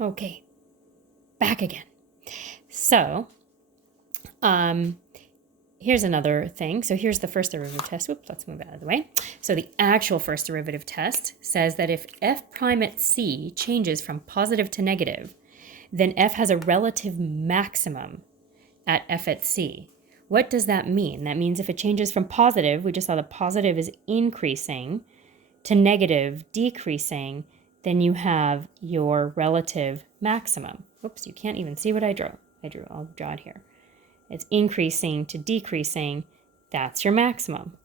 Okay, back again. So, here's another thing. So here's the first derivative test. Whoops, let's move it out of the way. So the actual first derivative test says that if f prime at c changes from positive to negative, then f has a relative maximum at f at c. What does that mean? That means if it changes from positive, we just saw the positive is increasing, to negative, decreasing, then you have your relative maximum. Oops, you can't even see what I drew. I'll draw it here. It's increasing to decreasing, that's your maximum.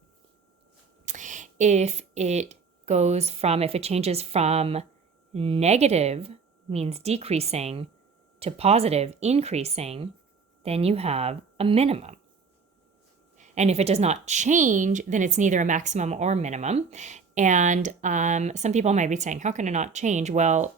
If it changes from negative, means decreasing, to positive, increasing, then you have a minimum. And if it does not change, then it's neither a maximum or minimum. And some people might be saying, how can it not change? Well,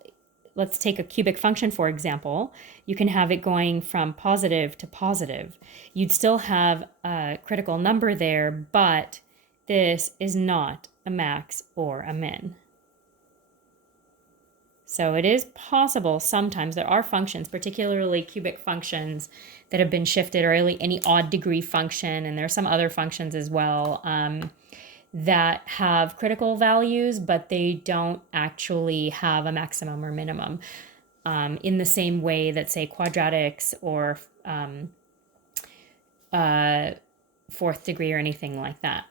let's take a cubic function, for example. You can have it going from positive to positive. You'd still have a critical number there, but this is not a max or a min. So it is possible sometimes there are functions, particularly cubic functions, that have been shifted, or any odd degree function, and there are some other functions as well that have critical values, but they don't actually have a maximum or minimum in the same way that, say, quadratics or fourth degree or anything like that.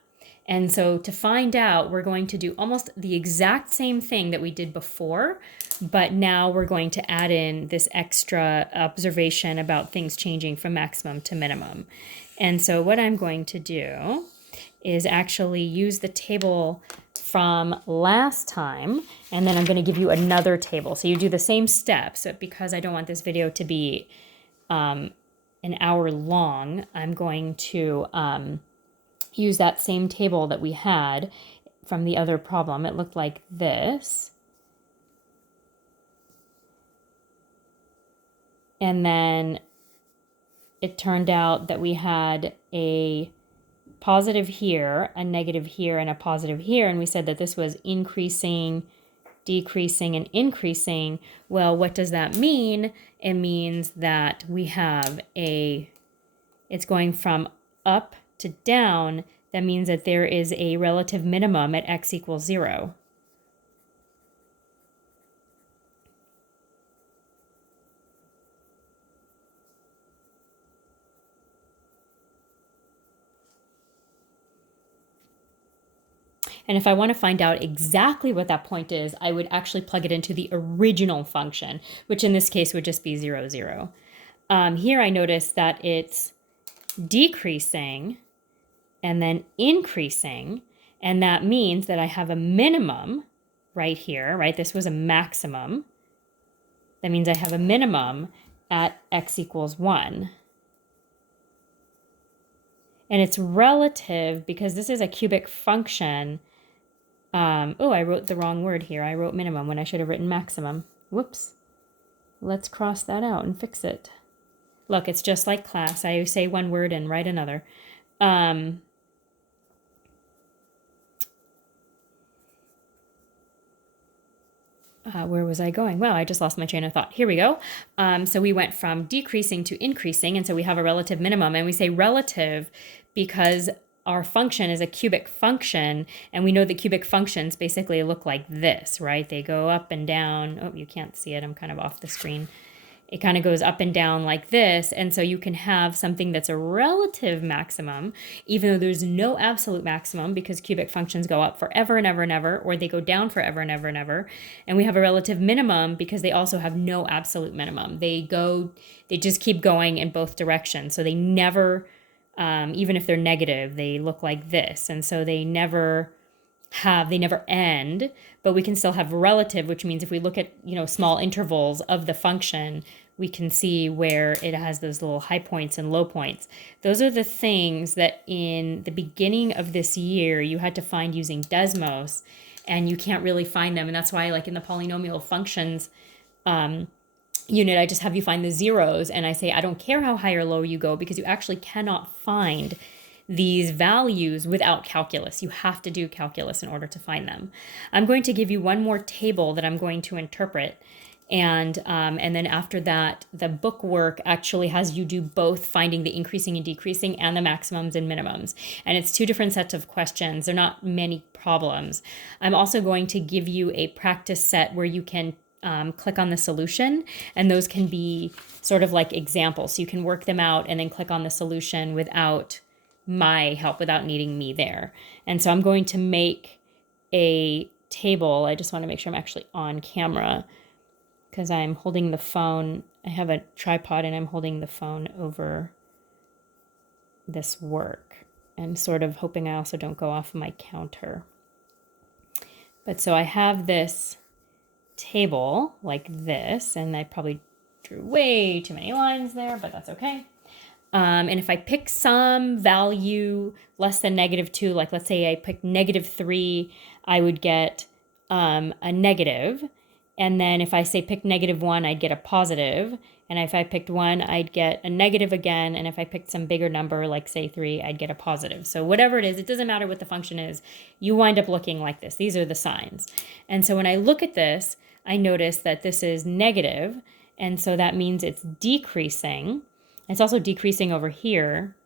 And so to find out, we're going to do almost the exact same thing that we did before, but now we're going to add in this extra observation about things changing from maximum to minimum. And so what I'm going to do is actually use the table from last time, and then I'm going to give you another table. So you do the same steps, but because I don't want this video to be an hour long, I'm going to use that same table that we had from the other problem. It looked like this. And then it turned out that we had a positive here, a negative here, and a positive here. And we said that this was increasing, decreasing, and increasing. Well, what does that mean? It means that we have it's going from up to down. That means that there is a relative minimum at x equals 0. And if I want to find out exactly what that point is, I would actually plug it into the original function, which in this case would just be 0, 0. Here I notice that it's decreasing and then increasing, and that means that I have a minimum right here, right? This was a maximum. That means I have a minimum at x equals 1. And it's relative because this is a cubic function. Oh, I wrote the wrong word here. I wrote minimum when I should have written maximum. Whoops. Let's cross that out and fix it. Look, it's just like class. I say one word and write another. Where was I going? Well, I just lost my train of thought. Here we go. So we went from decreasing to increasing, and so we have a relative minimum. And we say relative because our function is a cubic function, and we know that cubic functions basically look like this, right? They go up and down. Oh, you can't see it. I'm kind of off the screen. It kind of goes up and down like this. And so you can have something that's a relative maximum, even though there's no absolute maximum, because cubic functions go up forever and ever and ever, or they go down forever and ever and ever. And we have a relative minimum because they also have no absolute minimum. They just keep going in both directions. So they never, even if they're negative, they look like this. And so they never end, but we can still have relative, which means if we look at, small intervals of the function, we can see where it has those little high points and low points. Those are the things that in the beginning of this year you had to find using Desmos, and you can't really find them. And that's why, like in the polynomial functions unit, I just have you find the zeros, and I say I don't care how high or low you go, because you actually cannot find these values without calculus. You have to do calculus in order to find them. I'm going to give you one more table that I'm going to interpret, And then after that, the book work actually has you do both finding the increasing and decreasing and the maximums and minimums. And it's two different sets of questions. They're not many problems. I'm also going to give you a practice set where you can click on the solution, and those can be sort of like examples. So you can work them out and then click on the solution without my help, without needing me there. And so I'm going to make a table. I just want to make sure I'm actually on camera, because I'm holding the phone. I have a tripod and I'm holding the phone over this work. I'm sort of hoping I also don't go off my counter. But so I have this table like this, and I probably drew way too many lines there, but that's okay. And if I pick some value less than -2, like let's say I picked -3, I would get a negative. And then if I say pick -1, I'd get a positive. And if I picked 1, I'd get a negative again. And if I picked some bigger number, like say 3, I'd get a positive. So whatever it is, it doesn't matter what the function is, you wind up looking like this. These are the signs. And so when I look at this, I notice that this is negative. And so that means it's decreasing. It's also decreasing over here.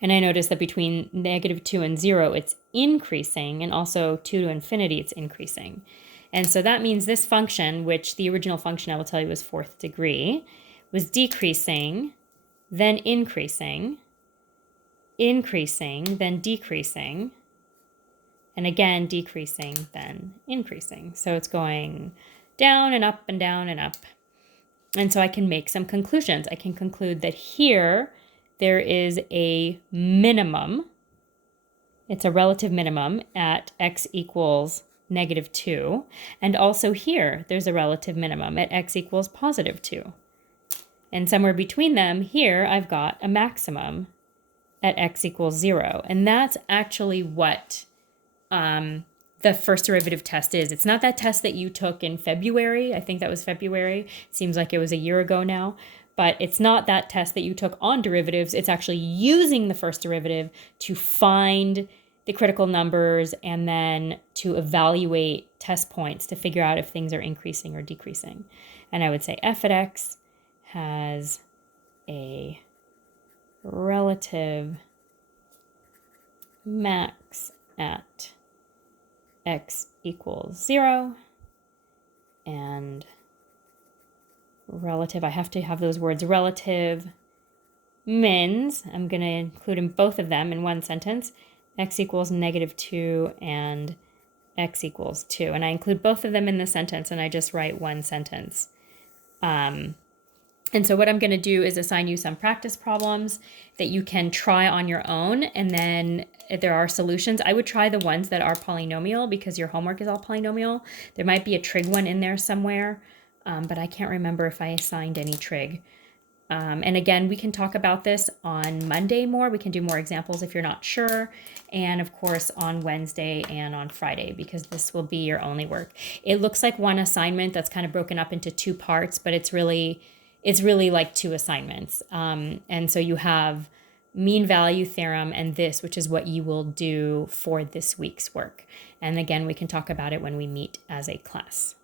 And I notice that between -2 and 0, it's increasing. And also 2 to infinity, it's increasing. And so that means this function, which the original function I will tell you was 4th degree, was decreasing, then increasing, increasing, then decreasing, and again decreasing, then increasing. So it's going down and up and down and up. And so I can make some conclusions. I can conclude that here there is a minimum. It's a relative minimum at x equals -2. And also here, there's a relative minimum at x equals +2. And somewhere between them, here, I've got a maximum at x equals 0. And that's actually what the first derivative test is. It's not that test that you took in February. I think that was February. It seems like it was a year ago now. But it's not that test that you took on derivatives. It's actually using the first derivative to find the critical numbers and then to evaluate test points to figure out if things are increasing or decreasing. And I would say f at x has a relative max at x equals 0 and relative, I have to have those words, relative mins, I'm going to include in both of them in one sentence, x equals -2 and x equals 2. And I include both of them in the sentence, and I just write one sentence. And so what I'm going to do is assign you some practice problems that you can try on your own. And then if there are solutions, I would try the ones that are polynomial because your homework is all polynomial. There might be a trig one in there somewhere, but I can't remember if I assigned any trig. And again, we can talk about this on Monday more. We can do more examples if you're not sure. And of course, on Wednesday and on Friday, because this will be your only work. It looks like one assignment that's kind of broken up into 2 parts, but it's really like 2 assignments. And so you have mean value theorem and this, which is what you will do for this week's work. And again, we can talk about it when we meet as a class.